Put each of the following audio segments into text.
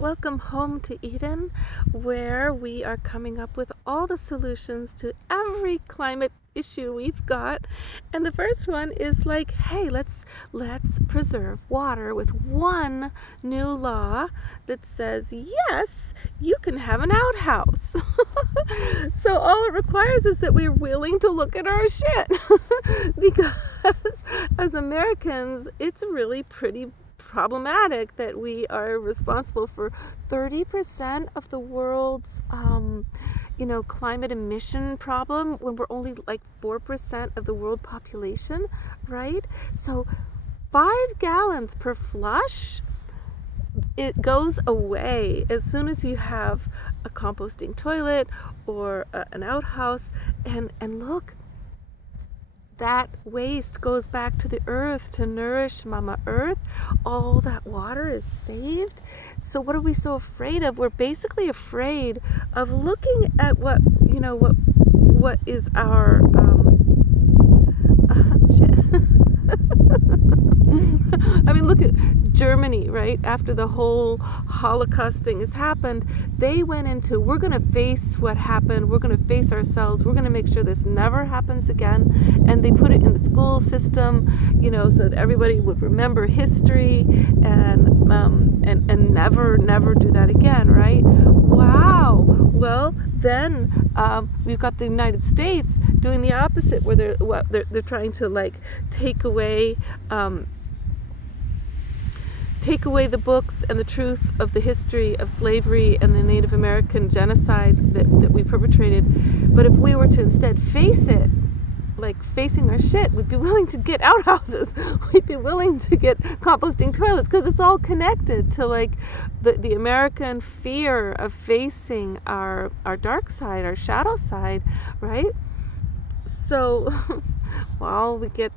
Welcome home to Eden, where we are coming up with all the solutions to every climate issue we've got. And the first one is like, hey, let's preserve water with one new law that says, yes, you can have an outhouse. So all it requires is that we're willing to look at our shit. Because as Americans, it's really pretty problematic that we are responsible for 30% of the world's climate emission problem when we're only like 4% of the world population, right? So 5 gallons per flush, it goes away as soon as you have a composting toilet or an outhouse. And look, that waste goes back to the earth to nourish Mama Earth. All that water is saved. So what are we so afraid of? We're basically afraid of looking at what is our shit. I mean, look at Germany, right? After the whole Holocaust thing has happened, they went into, we're going to face what happened. We're going to face ourselves. We're going to make sure this never happens again. And they put it in the school system, so that everybody would remember history and never do that again, right? Wow. Well, then we've got the United States doing the opposite, where they're trying to take away the books and the truth of the history of slavery and the Native American genocide that we perpetrated. But if we were to instead face it, like facing our shit, we'd be willing to get outhouses. We'd be willing to get composting toilets, because it's all connected to the American fear of facing our dark side, our shadow side, right? So while we get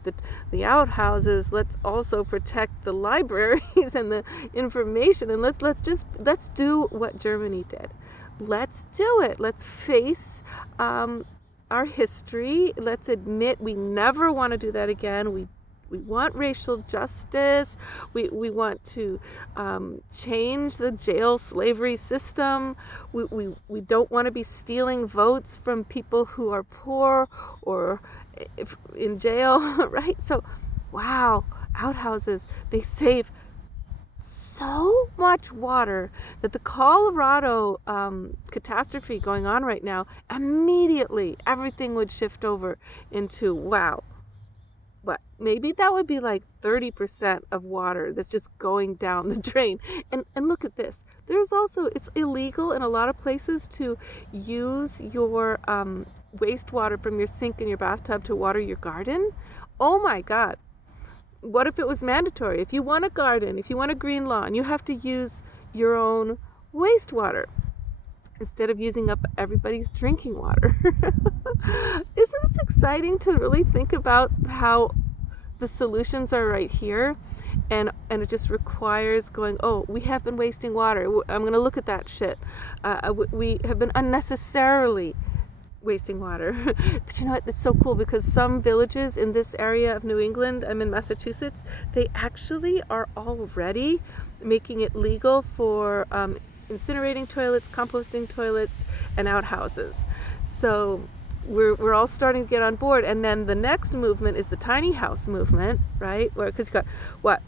the outhouses, let's also protect the libraries and the information, and let's do what Germany did. Let's do it. Let's face our history. Let's admit we never want to do that again. We want racial justice. We want to change the jail slavery system. We don't want to be stealing votes from people who are poor or in jail, right? So, wow, outhouses, they save so much water that the Colorado catastrophe going on right now, immediately everything would shift over into, wow, but maybe that would be like 30% of water that's just going down the drain. And look at this. There's also, it's illegal in a lot of places to use your wastewater from your sink in your bathtub to water your garden. Oh my God. What if it was mandatory? If you want a garden, if you want a green lawn, you have to use your own wastewater instead of using up everybody's drinking water. Isn't this exciting to really think about how the solutions are right here? And it just requires going, oh, we have been wasting water. I'm going to look at that shit. We have been unnecessarily wasting water. But you know what? It's so cool, because some villages in this area of New England, I'm in Massachusetts, they actually are already making it legal for incinerating toilets, composting toilets, and outhouses. So we're all starting to get on board. And then the next movement is the tiny house movement, right? Because you got what?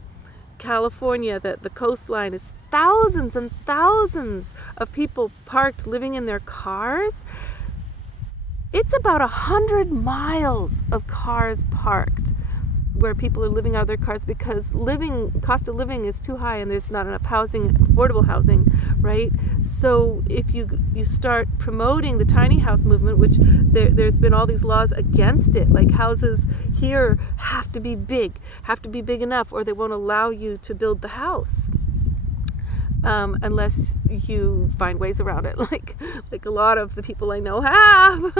California, the coastline is thousands and thousands of people parked, living in their cars. It's about 100 miles of cars parked where people are living out of their cars because cost of living is too high and there's not enough housing, affordable housing, right? So if you start promoting the tiny house movement, which there's been all these laws against it, like houses here have to be big enough, or they won't allow you to build the house. Unless you find ways around it, like a lot of the people I know have.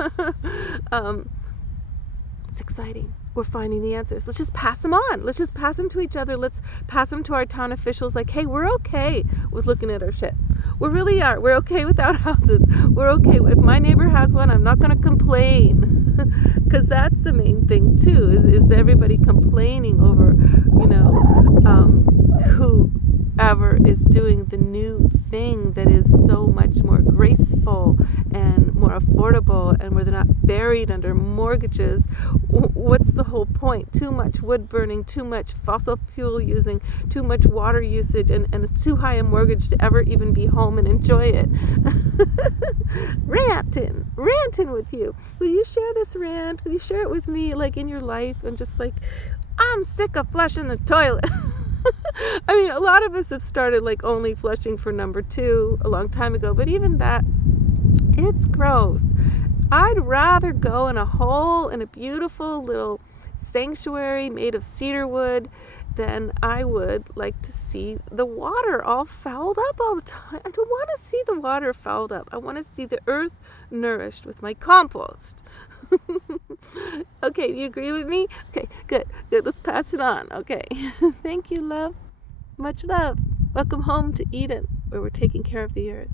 It's exciting. We're finding the answers. Let's just pass them on. Let's just pass them to each other. Let's pass them to our town officials. Like, hey, we're okay with looking at our shit. We really are. We're okay with outhouses. We're okay. If my neighbor has one, I'm not going to complain. Because that's the main thing, too, is everybody complaining over, whoever is doing the new thing. thing that is so much more graceful and more affordable, and where they're not buried under mortgages, what's the whole point? Too much wood burning, too much fossil fuel using, too much water usage, and it's too high a mortgage to ever even be home and enjoy it. Ranting with you. Will you share this rant? Will you share it with me, like in your life? And just like, I'm sick of flushing the toilet. I mean, a lot of us have started like only flushing for number 2 a long time ago, but even that, it's gross. I'd rather go in a hole in a beautiful little sanctuary made of cedar wood than I would like to see the water all fouled up all the time. I don't want to see the water fouled up. I want to see the earth nourished with my compost. Okay, do you agree with me? Okay, good. Let's pass it on. Okay. Thank you, love. Much love. Welcome home to Eden, where we're taking care of the earth.